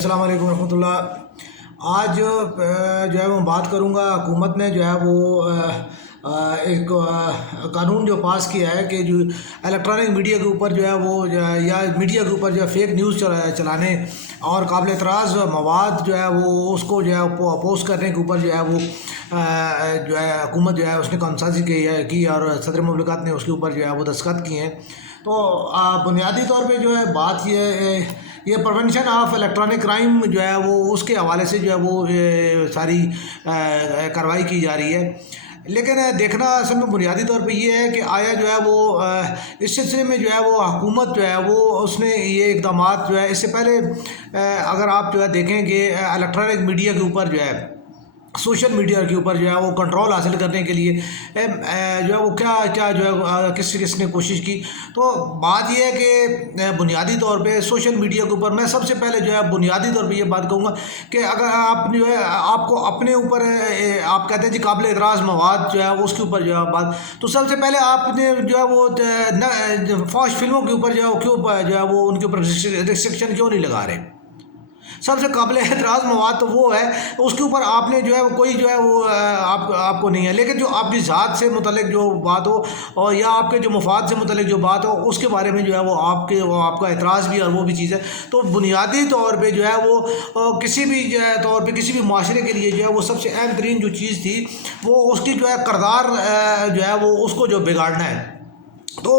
السلام علیکم ورحمۃ اللہ۔ آج جو ہے میں بات کروں گا، حکومت نے جو ہے وہ ایک قانون جو پاس کیا ہے کہ جو الیکٹرانک میڈیا کے اوپر جو ہے وہ یا میڈیا کے اوپر جو ہے فیک نیوز چلانے اور قابل اعتراض مواد جو ہے وہ اس کو جو ہے اپوز کرنے کے اوپر جو ہے وہ جو ہے حکومت جو ہے اس نے قانون سازی کی اور صدر مملکت نے اس کے اوپر جو ہے وہ دستخط کیے ہیں۔ تو بنیادی طور پہ جو ہے بات یہ پریونشن آف الیکٹرانک کرائم جو ہے وہ اس کے حوالے سے جو ہے وہ ساری کارروائی کی جا رہی ہے۔ لیکن دیکھنا اصل میں بنیادی طور پہ یہ ہے کہ آیا جو ہے وہ اس سلسلے میں جو ہے وہ حکومت جو ہے وہ اس نے یہ اقدامات جو ہے اس سے پہلے اگر آپ جو ہے دیکھیں کہ الیکٹرانک میڈیا کے اوپر جو ہے سوشل میڈیا کے اوپر جو ہے وہ کنٹرول حاصل کرنے کے لیے جو ہے وہ کیا جو ہے کس نے کوشش کی۔ تو بات یہ ہے کہ بنیادی طور پہ سوشل میڈیا کے اوپر میں سب سے پہلے جو ہے بنیادی طور پہ یہ بات کہوں گا کہ اگر آپ جو ہے آپ کو اپنے اوپر آپ کہتے ہیں جی قابل اعتراض مواد جو ہے اس کے اوپر جو ہے بات، تو سب سے پہلے آپ نے جو ہے وہ فحش فلموں کے اوپر جو ہے کیوں جو ہے وہ ان کے اوپر ریسٹرکشن کیوں نہیں لگا رہے؟ سب سے قابل اعتراض مواد تو وہ ہے، اس کے اوپر آپ نے جو ہے کوئی جو ہے وہ آپ کو نہیں ہے، لیکن جو آپ کی ذات سے متعلق جو بات ہو اور یا آپ کے جو مفاد سے متعلق جو بات ہو اس کے بارے میں جو ہے وہ آپ کا اعتراض بھی اور وہ بھی چیز ہے۔ تو بنیادی طور پہ جو ہے وہ کسی بھی جو ہے طور پہ کسی بھی معاشرے کے لیے جو ہے وہ سب سے اہم ترین جو چیز تھی وہ اس کی جو ہے کردار جو ہے وہ اس کو جو بگاڑنا ہے۔ تو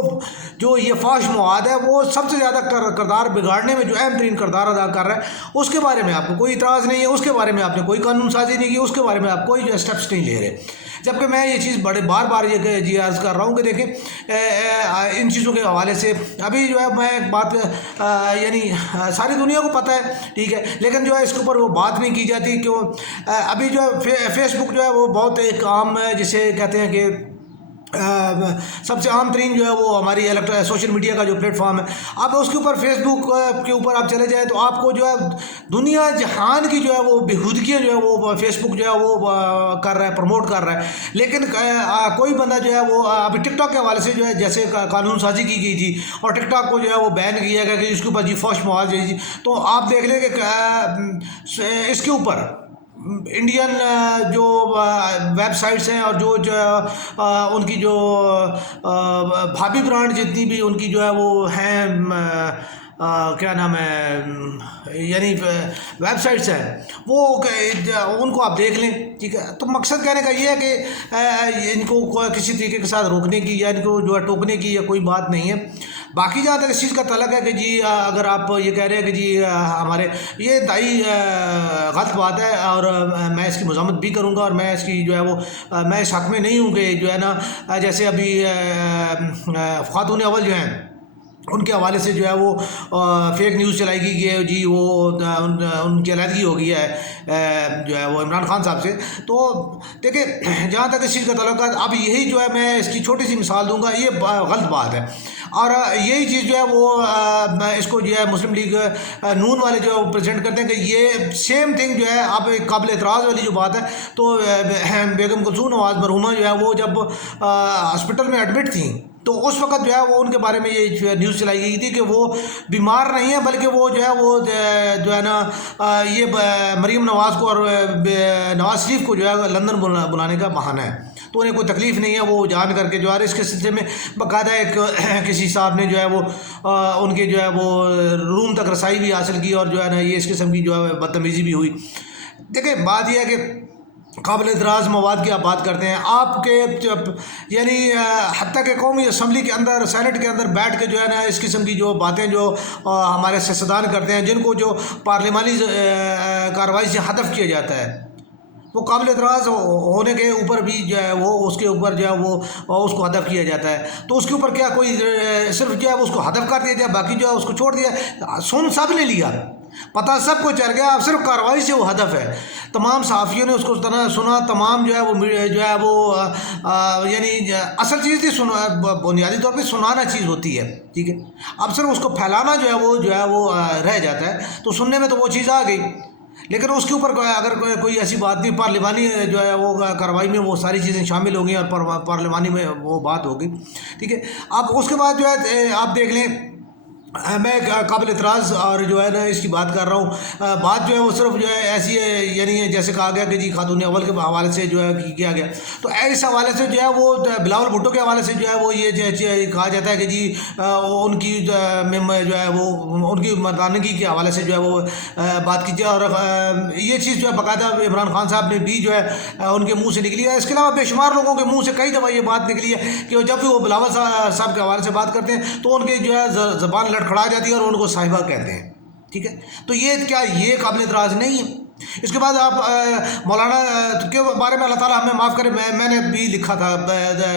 جو یہ فحش مواد ہے وہ سب سے زیادہ کردار بگاڑنے میں جو اہم ترین کردار ادا کر رہا ہے، اس کے بارے میں آپ کو کوئی اعتراض نہیں ہے، اس کے بارے میں آپ نے کوئی قانون سازی نہیں کی، اس کے بارے میں آپ کوئی جو اسٹیپس نہیں لے رہے۔ جبکہ میں یہ چیز بار بار یہ عرض کر رہا ہوں کہ دیکھیں ان چیزوں کے حوالے سے ابھی جو ہے میں ایک بات یعنی ساری دنیا کو پتہ ہے، ٹھیک ہے، لیکن جو ہے اس کے اوپر وہ بات نہیں کی جاتی۔ کیوں؟ ابھی جو ہے فیس بک جو ہے وہ بہت ایک عام ہے، جسے کہتے ہیں کہ سب سے عام ترین جو ہے وہ ہماری سوشل میڈیا کا جو پلیٹ فارم ہے۔ اب اس کے اوپر فیس بک کے اوپر آپ چلے جائیں تو آپ کو جو ہے دنیا جہان کی جو ہے وہ بےہودگیاں جو ہے وہ فیس بک جو ہے وہ کر رہا ہے، پروموٹ کر رہا ہے۔ لیکن کوئی بندہ جو ہے وہ ابھی ٹک ٹاک کے حوالے سے جو ہے جیسے قانون سازی کی گئی تھی اور ٹک ٹاک کو جو ہے وہ بین کیا گیا کہ اس کے اوپر جی فحش مواد جی، تو آپ دیکھ لیں کہ اس کے اوپر انڈین جو ویب سائٹس ہیں اور جو ان کی جو بھابھی برانڈ جتنی بھی ان کی جو ہے وہ ہیں کیا نام ہے یعنی ویب سائٹس ہیں وہ ان کو آپ دیکھ لیں، ٹھیک ہے۔ تو مقصد کہنے کا یہ ہے کہ ان کو کسی طریقے کے ساتھ روکنے کی یا ان کو جو ہے ٹوکنے کی یا کوئی بات نہیں ہے۔ باقی جہاں تک اس چیز کا تعلق ہے کہ جی اگر آپ یہ کہہ رہے ہیں کہ جی ہمارے یہ دائی غلط بات ہے اور میں اس کی مذمت بھی کروں گا اور میں اس کی جو ہے وہ میں اس حق میں نہیں ہوں کہ جو ہے نا جیسے ابھی خاتون اول جو ہیں ان کے حوالے سے جو ہے وہ فیک نیوز چلائی گئی ہے جی وہ ان کی علیحدگی ہو گئی ہے جو ہے وہ عمران خان صاحب سے۔ تو دیکھیں جہاں تک اس چیز کا تعلق ہے اب یہی جو ہے میں اس کی چھوٹی سی مثال دوں گا، یہ غلط بات ہے اور یہی چیز جو ہے وہ اس کو جو ہے مسلم لیگ نون والے جو پریزنٹ کرتے ہیں کہ یہ سیم تھنگ جو ہے اب قابل اعتراض والی جو بات ہے۔ تو بیگم کلثوم نواز مرحومہ جو ہے وہ جب ہاسپٹل میں ایڈمٹ تھیں تو اس وقت جو ہے وہ ان کے بارے میں یہ نیوز چلائی گئی تھی کہ وہ بیمار نہیں ہے بلکہ وہ جو ہے وہ جو ہے نا یہ مریم نواز کو اور نواز شریف کو جو ہے لندن بلانے کا بہانہ ہے، تو انہیں کوئی تکلیف نہیں ہے، وہ جان کر کے جو ہے اس کے سلسلے میں باقاعدہ ایک کسی صاحب نے جو ہے وہ ان کے جو ہے وہ روم تک رسائی بھی حاصل کی اور جو ہے نا یہ اس قسم کی جو ہے بدتمیزی بھی ہوئی۔ دیکھیں بات یہ ہے کہ قابل اعتراض مواد کی آپ بات کرتے ہیں، آپ کے یعنی حتیٰ کہ قومی اسمبلی کے اندر سینٹ کے اندر بیٹھ کے جو ہے نا اس قسم کی جو باتیں جو ہمارے سیاستدان کرتے ہیں جن کو جو پارلیمانی کارروائی سے ہدف کیا جاتا ہے، وہ قابل اعتراض ہونے کے اوپر بھی جو ہے وہ اس کے اوپر جو ہے وہ اس کو ہدف کیا جاتا ہے۔ تو اس کے اوپر کیا کوئی صرف جو ہے اس کو ہدف کر دیا جائے، باقی جو ہے اس کو چھوڑ دیا، سن سب نے لیا، پتہ سب کو چل گیا، اب صرف کارروائی سے وہ ہدف ہے۔ تمام صحافیوں نے اس کو سنا، تمام جو ہے وہ یعنی اصل چیز تھی بنیادی طور پہ سنانا چیز ہوتی ہے، ٹھیک ہے۔ اب صرف اس کو پھیلانا جو ہے وہ رہ جاتا ہے، تو سننے میں تو وہ چیز آ گئی، لیکن اس کے اوپر اگر کوئی ایسی بات نہیں، پارلیمانی جو ہے وہ کارروائی میں وہ ساری چیزیں شامل ہوں گی اور پارلیمانی میں وہ بات ہوگی، ٹھیک ہے۔ اب اس کے بعد جو ہے آپ دیکھ لیں میں قابل اعتراض اور جو ہے نا اس کی بات کر رہا ہوں، بات جو ہے وہ صرف جو ہے ایسی ہے، یعنی جیسے کہا گیا کہ جی خاتون اول کے حوالے سے جو ہے کیا گیا، تو اس حوالے سے جو ہے وہ بلاول بھٹو کے حوالے سے جو ہے وہ یہ کہا جاتا ہے کہ جی ان کی جو ہے وہ ان کی مردانگی کے حوالے سے جو ہے وہ بات کی جائے، اور یہ چیز جو ہے باقاعدہ عمران خان صاحب نے بھی جو ہے ان کے منہ سے نکلی ہے۔ اس کے علاوہ بے شمار لوگوں کے منہ سے کئی دفعہ یہ بات نکلی ہے کہ جب بھی وہ بلاول صاحب کے حوالے سے بات کرتے ہیں تو ان کے جو ہے زبان لڑکھڑا جاتی ہے اور ان کو صاحبہ کہتے ہیں، ٹھیک ہے، تو یہ کیا یہ قابل اعتراض نہیں ہے؟ اس کے بعد آپ مولانا کے بارے میں اللہ تعالیٰ ہمیں معاف کرے، میں نے بھی لکھا تھا،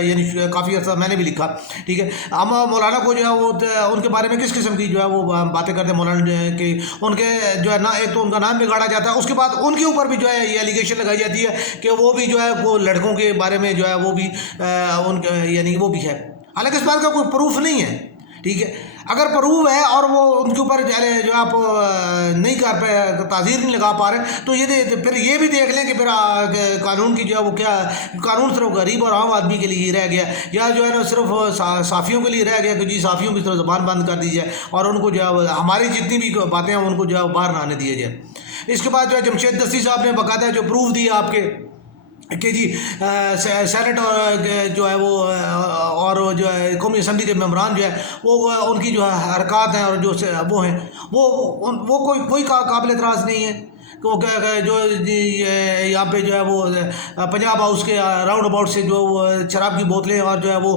یعنی کافی عرصہ میں نے بھی لکھا، ٹھیک ہے، ہم مولانا کو جو ہے وہ ان کے بارے میں کس قسم کی جو ہے وہ باتیں کرتے ہیں مولانا کہ ان کے جو ہے نا ایک تو ان کا نام بگاڑا جاتا ہے، اس کے بعد ان کے اوپر بھی جو ہے یہ ایلیگیشن لگائی جاتی ہے کہ وہ بھی جو ہے وہ لڑکوں کے بارے میں جو ہے وہ بھی ان یعنی وہ بھی ہے، حالانکہ اس بات کا کوئی پروف نہیں ہے، ٹھیک ہے، اگر پروف ہے اور وہ ان کے اوپر جو آپ نہیں کر پائے، تعزیر نہیں لگا پا رہے، تو یہ پھر یہ بھی دیکھ لیں کہ پھر قانون کی جو ہے وہ کیا، قانون صرف غریب اور عام آدمی کے لیے ہی رہ گیا، یا جو ہے نا صرف صحافیوں کے لیے رہ گیا کہ جی صحافیوں کی طرف زبان بند کر دی جائے اور ان کو جو ہے ہماری جتنی بھی باتیں ہیں ان کو جو ہے باہر نہ آنے دیے جائے۔ اس کے بعد جو ہے جمشید دستی صاحب نے باقاعدہ جو پروف دیا آپ کے کہ جی سینٹ جو ہے وہ اور جو ہے قومی اسمبلی کے ممبران جو ہے وہ ان کی جو ہے حرکات ہیں اور جو وہ ہیں وہ کوئی قابل اعتراض نہیں ہے کہ وہ جو یہاں پہ جو ہے وہ پنجاب ہاؤس کے راؤنڈ اباؤٹ سے جو شراب کی بوتلیں اور جو ہے وہ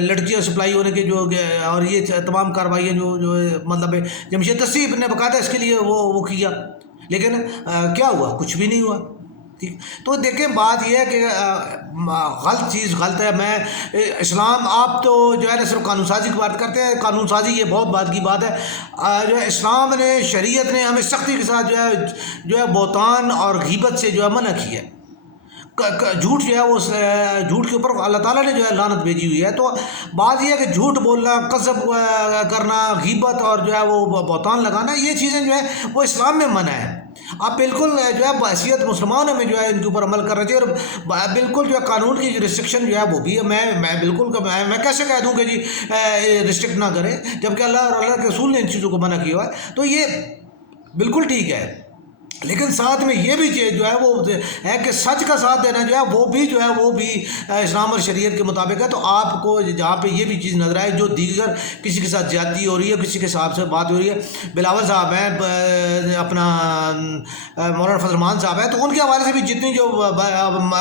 لڑکیاں سپلائی ہونے کے جو اور یہ تمام کارروائیاں جو مطلب جمشید دستی نے باقاعدہ اس کے لیے وہ کیا، لیکن کیا ہوا؟ کچھ بھی نہیں ہوا، ٹھیک۔ تو دیکھیں بات یہ ہے کہ غلط چیز غلط ہے۔ میں اسلام آپ تو جو ہے نا صرف قانون سازی کی بات کرتے ہیں، قانون سازی یہ بہت بات کی بات ہے، جو ہے اسلام نے شریعت نے ہمیں سختی کے ساتھ جو ہے بہتان اور غیبت سے جو ہے منع کی ہے، جھوٹ جو ہے وہ جھوٹ کے اوپر اللہ تعالیٰ نے جو ہے لعنت بھیجی ہوئی ہے۔ تو بات یہ ہے کہ جھوٹ بولنا، قذف کرنا، غیبت اور جو ہے وہ بہتان لگانا، یہ چیزیں جو ہے وہ اسلام میں منع ہے۔ آپ بالکل جو ہے بحیثیت مسلمان میں جو ہے ان کے اوپر عمل کر رہے تھے، اور بالکل جو ہے قانون کی جو ریسٹرکشن جو ہے وہ بھی ہے۔ میں بالکل میں کیسے کہہ دوں کہ جی ریسٹرکٹ نہ کریں جبکہ اللہ اور اللہ کے رسول نے ان چیزوں کو منع کیا ہوا ہے، تو یہ بالکل ٹھیک ہے، لیکن ساتھ میں یہ بھی چیز جو ہے وہ ہے کہ سچ کا ساتھ دینا جو ہے وہ بھی اسلام اور شریعت کے مطابق ہے۔ تو آپ کو جہاں پہ یہ بھی چیز نظر آئے جو دیگر کسی کے ساتھ زیادتی ہو رہی ہے، کسی کے حساب سے بات ہو رہی ہے، بلاول صاحب ہیں، اپنا مولانا فضل الرحمان صاحب ہیں، تو ان کے حوالے سے بھی جتنی جو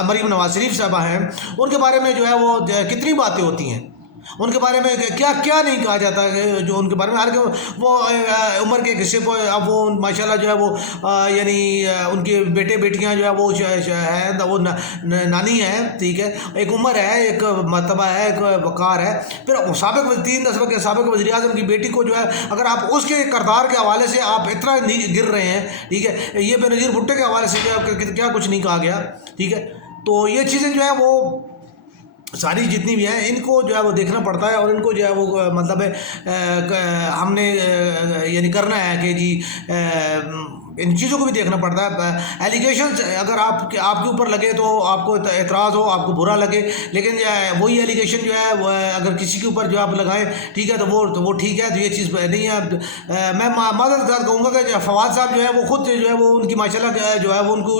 مریم نواز شریف صاحبہ ہیں ان کے بارے میں جو ہے وہ کتنی باتیں ہوتی ہیں، ان کے بارے میں کیا نہیں کہا جاتا ہے جو ان کے بارے میں، حالانکہ وہ عمر کے حصے پہ اب وہ ماشاءاللہ جو ہے وہ یعنی ان کے بیٹے بیٹیاں جو ہے وہ ہیں، وہ نانی ہیں، ٹھیک ہے، ایک عمر ہے، ایک مرتبہ ہے، ایک وقار ہے، پھر سابق 3 دفعہ کے سابق وزیر اعظم کی بیٹی کو جو ہے اگر آپ اس کے کردار کے حوالے سے آپ اتنا گر رہے ہیں، ٹھیک ہے، یہ بے نظیر بھٹو کے حوالے سے کیا کچھ نہیں کہا گیا، ٹھیک ہے، تو یہ چیزیں جو ہے وہ ساری جتنی بھی ہیں ان کو جو ہے وہ دیکھنا پڑتا ہے، اور ان کو جو ہے وہ مطلب ہم نے یعنی کرنا ہے کہ جی ان چیزوں کو بھی دیکھنا پڑتا ہے۔ ایلیگیشنز اگر آپ کے اوپر لگے تو آپ کو اعتراض ہو، آپ کو برا لگے، لیکن وہی ایلیگیشن جو ہے وہ اگر کسی کے اوپر جو آپ لگائیں، ٹھیک ہے، تو وہ ٹھیک ہے، تو یہ چیز نہیں ہے۔ میں معذرت کہوں گا کہ فواد صاحب جو ہے وہ خود جو ہے وہ ان کی ماشاءاللہ جو ہے وہ ان کو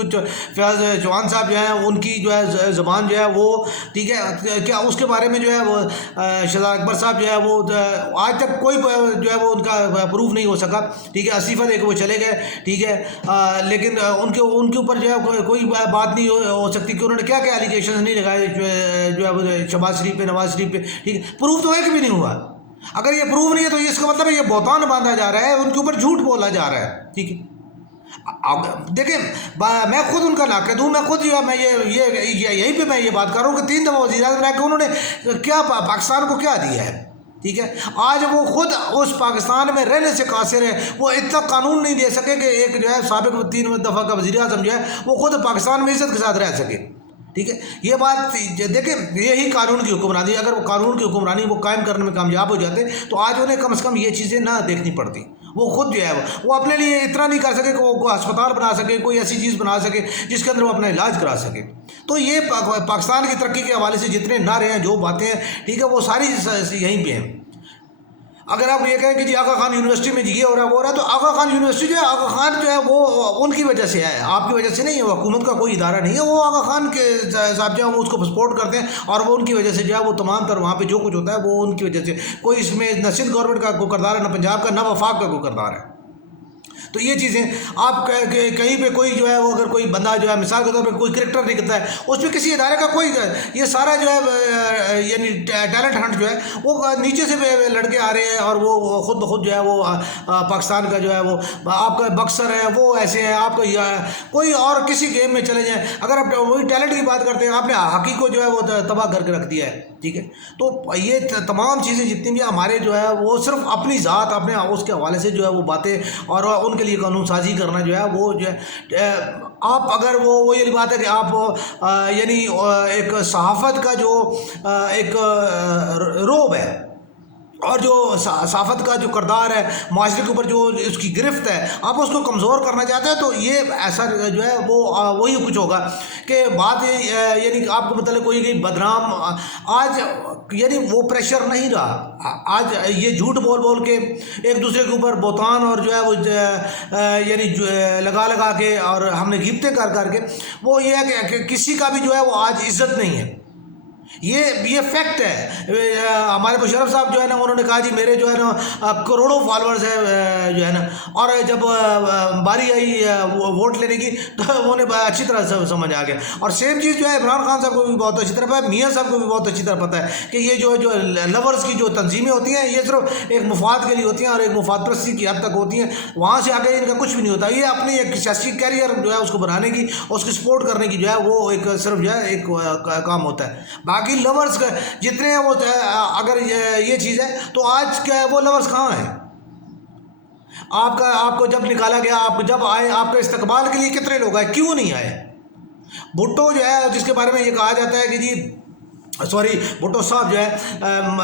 فیاض چوہان صاحب جو ہیں ان کی جو ہے زبان جو ہے وہ ٹھیک ہے، کیا اس کے بارے میں جو ہے وہ شہزاد اکبر صاحب جو ہے وہ آج تک کوئی جو ہے وہ ان کا پروف نہیں ہو سکا، ٹھیک ہے، استعفیٰ دے کے وہ چلے گئے، ٹھیک ہے، لیکن ان کے اوپر جو ہے کوئی بات نہیں ہو سکتی کہ انہوں نے کیا ایلیگیشنز نہیں لگائے جو ہے وہ شہباز شریف پہ، نواز شریف پہ، ٹھیک ہے، پروف تو ایک بھی نہیں ہوا۔ اگر یہ پروف نہیں ہے تو اس کا مطلب ہے یہ بہتان باندھا جا رہا ہے، ان کے اوپر جھوٹ بولا جا رہا ہے، ٹھیک ہے۔ دیکھیں میں خود ان کا ناقد ہوں، میں خود جو ہے میں یہیں پہ میں یہ بات کر رہا ہوں کہ 3 دفعہ وزیر اعظم رہ کے انہوں نے کیا پاکستان کو کیا دیا ہے، ٹھیک ہے، آج وہ خود اس پاکستان میں رہنے سے قاصر ہے، وہ اتنا قانون نہیں دے سکے کہ ایک جو ہے سابق 3 دفعہ کا وزیر اعظم جو ہے وہ خود پاکستان میں عزت کے ساتھ رہ سکے، ٹھیک ہے۔ یہ بات دیکھیں، یہی قانون کی حکمرانی، اگر وہ قانون کی حکمرانی وہ قائم کرنے میں کامیاب ہو جاتے تو آج انہیں کم سے کم یہ چیزیں نہ دیکھنی پڑتی۔ وہ خود جو ہے وہ اپنے لیے اتنا نہیں کر سکے کہ وہ ہسپتال بنا سکے، کوئی ایسی چیز بنا سکے جس کے اندر وہ اپنا علاج کرا سکے۔ تو یہ پاکستان کی ترقی کے حوالے سے جتنے نعرے ہیں، جو باتیں ہیں، ٹھیک ہے، وہ ساری یہیں پہ ہیں۔ اگر آپ یہ کہیں کہ جی آغا خان یونیورسٹی میں یہ ہو رہا ہے وہ ہو رہا ہے، تو آغا خان یونیورسٹی جو ہے، آغا خان جو ہے وہ ان کی وجہ سے ہے، آپ کی وجہ سے نہیں ہے، وہ حکومت کا کوئی ادارہ نہیں ہے، وہ آغا خان کے صاحب جو ہے وہ اس کو سپورٹ کرتے ہیں، اور وہ ان کی وجہ سے جو ہے وہ تمام تر وہاں پہ جو کچھ ہوتا ہے وہ ان کی وجہ سے، کوئی اس میں نہ سندھ گورنمنٹ کا کوئی کردار ہے، نہ پنجاب کا، نہ وفاق کا کوئی کردار ہے۔ تو یہ چیزیں آپ کہیں پہ کوئی جو ہے وہ اگر کوئی بندہ جو ہے مثال کے طور پہ کوئی کرکٹر نکلتا ہے، اس پہ کسی ادارے کا کوئی، یہ سارا جو ہے یعنی ٹیلنٹ ہنٹ جو ہے وہ نیچے سے لڑکے آ رہے ہیں، اور وہ خود بخود جو ہے وہ پاکستان کا جو ہے وہ آپ کا باکسر ہے وہ ایسے ہیں، آپ کا کوئی اور کسی گیم میں چلے جائیں، اگر آپ وہی ٹیلنٹ کی بات کرتے ہیں، آپ نے ہاکی کو جو ہے وہ تباہ کر کے رکھ دیا ہے، ٹھیک ہے۔ تو یہ تمام چیزیں جتنی بھی ہمارے جو ہے وہ صرف اپنی ذات، اپنے اس کے حوالے سے جو ہے وہ باتیں، اور ان کے لیے قانون سازی کرنا جو ہے وہ جو ہے، آپ اگر وہ یہ بات ہے کہ آپ یعنی ایک صحافت کا جو ایک رعب ہے، اور جو صحافت کا جو کردار ہے معاشرے کے اوپر، جو اس کی گرفت ہے، آپ اس کو کمزور کرنا چاہتے ہیں، تو یہ ایسا جو ہے وہ وہی کچھ ہوگا کہ بات یعنی آپ کو متعلق کوئی گئی بدنام، آج یعنی وہ پریشر نہیں رہا، آج یہ جھوٹ بول بول کے ایک دوسرے کے اوپر بہتان اور جو ہے وہ یعنی لگا کے، اور ہم نے غیبتیں کر کر کے، وہ یہ ہے کہ کسی کا بھی جو ہے وہ آج عزت نہیں ہے، یہ فیکٹ ہے۔ ہمارے مشرف صاحب جو ہے نا، انہوں نے کہا جی میرے جو ہے نا کروڑوں فالورز ہیں جو ہے نا، اور جب باری آئی ووٹ لینے کی تو انہیں اچھی طرح سمجھ آ گیا، اور سیم چیز جو ہے عمران خان صاحب کو بھی بہت اچھی طرح پتہ ہے، میاں صاحب کو بھی بہت اچھی طرح پتہ ہے کہ یہ جو لورز کی جو تنظیمیں ہوتی ہیں، یہ صرف ایک مفاد کے لیے ہوتی ہیں، اور ایک مفاد پرستی کی حد تک ہوتی ہیں، وہاں سے آگے ان کا کچھ بھی نہیں ہوتا، یہ اپنی ایک سیاسی کیریئر جو ہے اس کو بنانے کی، اس کی سپورٹ کرنے کی جو ہے وہ ایک صرف جو ہے ایک کام ہوتا ہے۔ باقی لورز جتنے ہیں وہ اگر یہ چیز ہے تو آج کیا ہے، وہ لورز کہاں ہیں؟ آپ کو جب نکالا گیا، آپ جب آئے، آپ کے استقبال کے لیے کتنے لوگ آئے، کیوں نہیں آئے؟ بھٹو جو ہے جس کے بارے میں یہ کہا جاتا ہے کہ جی بھٹو صاحب جو ہے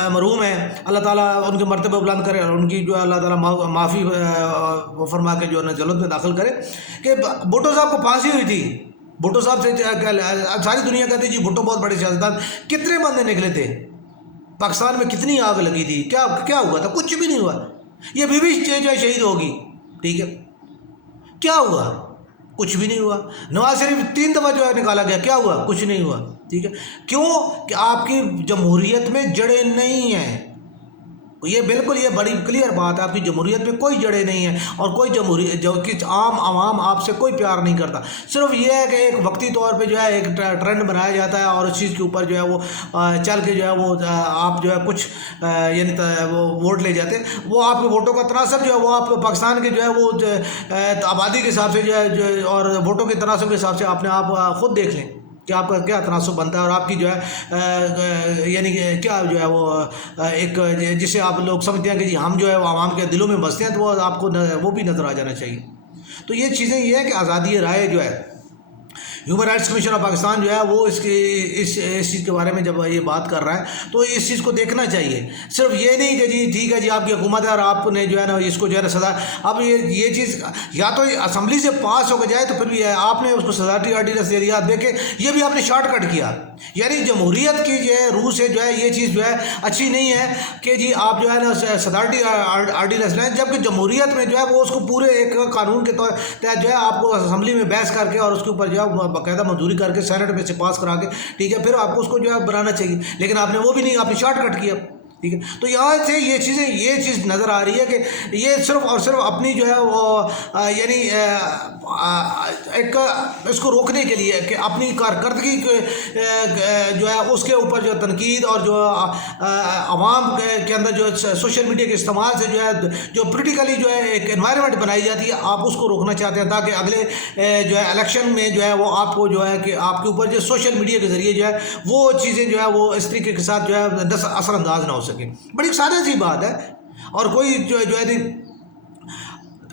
مرحوم ہیں، اللہ تعالیٰ ان کے مرتبہ بلند کرے، اور ان کی جو ہے اللہ تعالیٰ معافی فرما کے جو ہے نا جنت میں داخل کرے، کہ بھٹو صاحب کو پھانسی ہوئی تھی، بھٹو صاحب سے ساری دنیا کہتی جی بھٹو بہت بڑے سیاستدان، کتنے بندے نکلے تھے، پاکستان میں کتنی آگ لگی تھی، کیا ہوا تھا؟ کچھ بھی نہیں ہوا، یہ بیوی جو ہے شہید ہوگی، ٹھیک ہے، کیا ہوا؟ کچھ بھی نہیں ہوا۔ نواز شریف 3 دفعہ جو ہے نکالا گیا، کیا ہوا؟ کچھ نہیں ہوا، ٹھیک ہے۔ کیوں کہ آپ کی جمہوریت میں جڑیں نہیں ہیں، یہ بالکل یہ بڑی کلیئر بات ہے، آپ کی جمہوریت میں کوئی جڑیں نہیں ہیں، اور کوئی جمہوریت جو کہ عام عوام آپ سے کوئی پیار نہیں کرتا، صرف یہ ہے کہ ایک وقتی طور پہ جو ہے ایک ٹرینڈ بنایا جاتا ہے، اور اس چیز کے اوپر جو ہے وہ چل کے جو ہے وہ آپ جو ہے کچھ یعنی وہ ووٹ لے جاتے ہیں، وہ آپ کے ووٹوں کا تناسب جو ہے وہ آپ پاکستان کے جو ہے وہ آبادی کے حساب سے جو ہے اور ووٹوں کے تناسب کے حساب سے آپ خود دیکھ لیں کہ آپ کا کیا تناسب بنتا ہے، اور آپ کی جو ہے یعنی کیا جو ہے وہ ایک جسے آپ لوگ سمجھتے ہیں کہ جی ہم جو ہے وہ عوام کے دلوں میں بستے ہیں، تو وہ آپ کو وہ بھی نظر آ جانا چاہیے۔ تو یہ چیزیں یہ ہے کہ آزادی رائے جو ہے، human rights commission of Pakistan جو ہے وہ اس چیز کے بارے میں جب یہ بات کر رہا ہے تو اس چیز کو دیکھنا چاہیے، صرف یہ نہیں کہ جی ٹھیک ہے جی آپ کی حکومت ہے اور آپ نے جو ہے نا اس کو جو ہے نا سزا، اب یہ چیز یا تو اسمبلی سے پاس ہو کے جائے تو پھر بھی آپ نے اس کو سزاتی آرڈیننس دے دیا، دیکھیں یہ بھی آپ نے شارٹ کٹ کیا، یعنی جمہوریت کی جو ہے روح سے جو ہے یہ چیز جو ہے اچھی نہیں ہے کہ جی آپ جو ہے نا صدارتی آرڈیننس لیں، جبکہ جمہوریت میں جو ہے وہ اس کو پورے ایک قانون کے تحت جو ہے آپ کو اسمبلی میں بحث کر کے اور اس کے اوپر جو ہے باقاعدہ منظوری کر کے سینٹ میں سے پاس کرا کے، ٹھیک ہے، پھر آپ کو اس کو جو ہے بنانا چاہیے، لیکن آپ نے وہ بھی نہیں، آپ نے شارٹ کٹ کیا، ٹھیک ہے۔ تو یہاں سے یہ چیز نظر آ رہی ہے کہ یہ صرف اور صرف اپنی جو ہے وہ یعنی ایک اس کو روکنے کے لیے کہ اپنی کارکردگی جو ہے اس کے اوپر جو تنقید اور جو عوام کے اندر جو سوشل میڈیا کے استعمال سے جو ہے جو پولیٹیکلی جو ہے ایک انوائرمنٹ بنائی جاتی ہے، آپ اس کو روکنا چاہتے ہیں تاکہ اگلے جو ہے الیکشن میں جو ہے وہ آپ کو جو ہے کہ آپ کے اوپر جو سوشل میڈیا کے ذریعے جو ہے وہ چیزیں جو ہے وہ اس طریقے کے ساتھ جو ہے اثر انداز نہ ہو سکے۔ بڑی سادہ سی بات ہے، اور کوئی جو ہے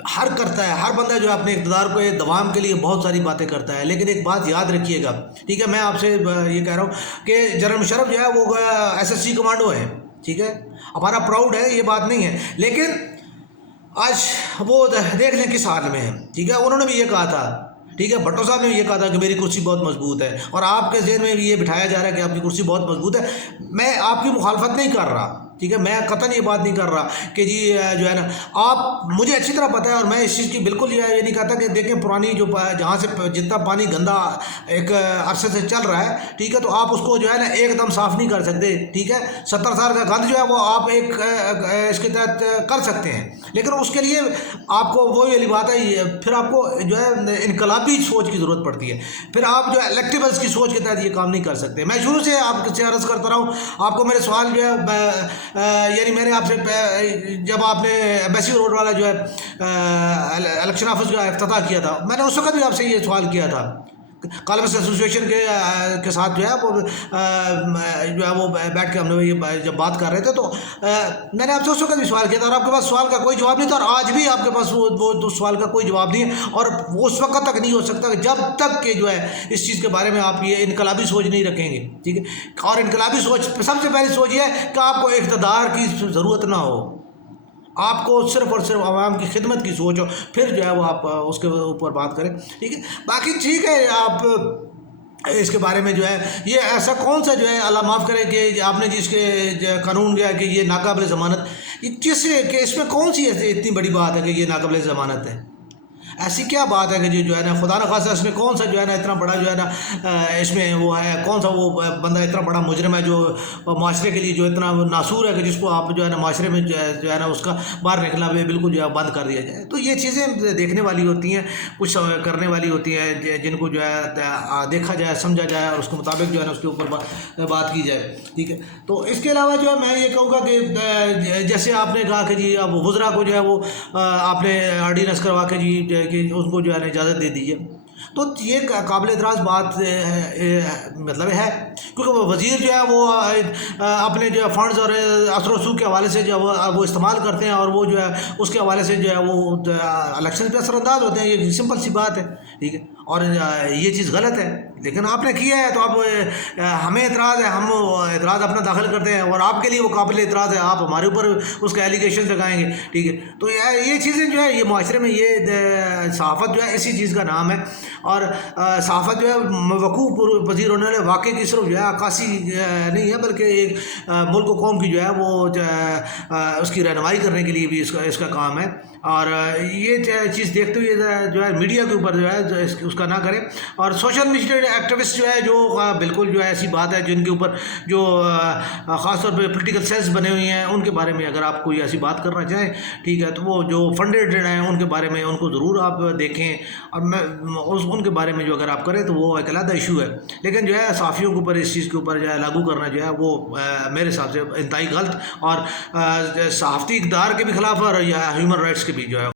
ہر کرتا ہے، ہر بندہ جو ہے اپنے اقتدار کو دوام کے لیے بہت ساری باتیں کرتا ہے، لیکن ایک بات یاد رکھیے گا، ٹھیک ہے، میں آپ سے یہ کہہ رہا ہوں کہ جنرل مشرف جو ہے وہ SSC کمانڈو ہے، ٹھیک ہے، ہمارا پراؤڈ ہے، یہ بات نہیں ہے، لیکن آج وہ دیکھ لیں کس حال میں ہے، ٹھیک ہے، انہوں نے بھی یہ کہا تھا، ٹھیک ہے، بھٹو صاحب نے بھی یہ کہا تھا کہ میری کرسی بہت مضبوط ہے، اور آپ کے ذہن میں بھی یہ بٹھایا جا رہا ہے کہ آپ کی کرسی بہت مضبوط ہے۔ میں آپ کی مخالفت نہیں کر رہا، ٹھیک ہے، میں قطعاً یہ بات نہیں کر رہا کہ جی جو ہے نا، آپ مجھے اچھی طرح پتہ ہے اور میں اس چیز کی بالکل یہ نہیں کہتا کہ دیکھیں پرانی جو جہاں سے جتنا پانی گندا ایک عرصے سے چل رہا ہے، ٹھیک ہے، تو آپ اس کو جو ہے نا ایک دم صاف نہیں کر سکتے، ٹھیک ہے، 70 سال کا گند جو ہے وہ آپ ایک اس کے تحت کر سکتے ہیں، لیکن اس کے لیے آپ کو وہی والی بات ہے، پھر آپ کو جو ہے انقلابی سوچ کی ضرورت پڑتی ہے، پھر آپ جو ہے الیکٹیبلس کی سوچ کے تحت یہ کام نہیں کر سکتے۔ میں شروع سے آپ سے عرض کرتا رہا ہوں، آپ کو میرے سوال جو ہے یعنی میں نے آپ سے جب آپ نے ایمبیسی روڈ والا جو ہے الیکشن آفس جو ہے افتتاح کیا تھا، میں نے اس وقت بھی آپ سے یہ سوال کیا تھا، کالمسٹ ایسوسیشن کے ساتھ جو ہے وہ بیٹھ کے ہم نے جب بات کر رہے تھے، تو میں نے آپ سے اس وقت بھی سوال کیا تھا اور آپ کے پاس سوال کا کوئی جواب نہیں تھا، اور آج بھی آپ کے پاس وہ سوال کا کوئی جواب نہیں ہے، اور وہ اس وقت تک نہیں ہو سکتا کہ جب تک کہ جو ہے اس چیز کے بارے میں آپ یہ انقلابی سوچ نہیں رکھیں گے، ٹھیک ہے، اور انقلابی سوچ سب سے پہلی سوچ یہ ہے کہ آپ کو اقتدار کی ضرورت نہ ہو، آپ کو صرف اور صرف عوام کی خدمت کی سوچ ہو، پھر جو ہے وہ آپ اس کے اوپر بات کریں، ٹھیک ہے۔ باقی ٹھیک ہے، آپ اس کے بارے میں جو ہے یہ ایسا کون سا جو ہے اللہ معاف کرے کہ آپ نے جس کے قانون گیا کہ یہ ناقابل ضمانت، یہ کس کہ اس میں کون سی ایسی اتنی بڑی بات ہے کہ یہ ناقابل ضمانت ہے؟ ایسی کیا بات ہے کہ جو ہے نا خدا نخواستہ اس میں کون سا جو ہے نا اتنا بڑا جو ہے نا اس میں وہ ہے، کون سا وہ بندہ اتنا بڑا مجرم ہے جو معاشرے کے لیے جو اتنا ناسور ہے کہ جس کو آپ جو ہے نا معاشرے میں جو ہے نا اس کا باہر نکلنا بالکل جو ہے بند کر دیا جائے؟ تو یہ چیزیں دیکھنے والی ہوتی ہیں، کچھ کرنے والی ہوتی ہیں، جن کو جو ہے دیکھا جائے، سمجھا جائے اور اس کے مطابق جو ہے نا اس کے اوپر بات کی جائے، ٹھیک ہے۔ تو اس کے علاوہ جو ہے میں یہ کہوں گا کہ جیسے آپ نے کہا کہ جی اب وزراء کو جو ہے وہ آپ نے آرڈیننس کروا کے جی کہ اس کو جو ہے نا اجازت دے دیجیے، تو یہ قابل اعتراض بات مطلب ہے، کیونکہ وہ وزیر جو ہے وہ اپنے جو ہے فنڈز اور اثر و رسوخ کے حوالے سے جو ہے وہ استعمال کرتے ہیں، اور وہ جو ہے اس کے حوالے سے جو ہے وہ الیکشن پہ اثر انداز ہوتے ہیں، یہ سمپل سی بات ہے، ٹھیک ہے، اور یہ چیز غلط ہے، لیکن آپ نے کیا ہے تو اب ہمیں اعتراض ہے، ہم اعتراض اپنا داخل کرتے ہیں، اور آپ کے لیے وہ قابل اعتراض ہے، آپ ہمارے اوپر اس کا ایلیگیشن لگائیں گے، ٹھیک ہے۔ تو یہ چیزیں جو ہے یہ معاشرے میں یہ صحافت جو ہے اسی چیز کا نام ہے، اور صحافت جو ہے وقوع پذیر ہونے والے واقعے کی صرف جو ہے عکاسی نہیں ہے، بلکہ ایک ملک و قوم کی جو ہے وہ اس کی رہنمائی کرنے کے لیے بھی اس کا کام ہے، اور یہ چیز دیکھتے ہوئے جو ہے میڈیا کے اوپر جو ہے اس کا نہ کریں، اور سوشل میڈیا ایکٹیوسٹ جو ہے جو بالکل جو ہے ایسی بات ہے جن کے اوپر جو خاص طور پہ پولیٹیکل سیلز بنے ہوئی ہیں، ان کے بارے میں اگر آپ کوئی ایسی بات کرنا چاہیں، ٹھیک ہے، تو وہ جو فنڈیڈ ہیں ان کے بارے میں ان کو ضرور آپ دیکھیں، اور میں ان کے بارے میں جو اگر آپ کریں تو وہ ایک علیحدہ ایشو ہے، لیکن جو ہے صحافیوں کے اوپر اس چیز کے اوپر جو ہے لاگو کرنا جو ہے وہ میرے حساب سے انتہائی غلط اور صحافتی اقدار کے بھی خلاف اور یا ہیومن رائٹس کے بھی جو ہے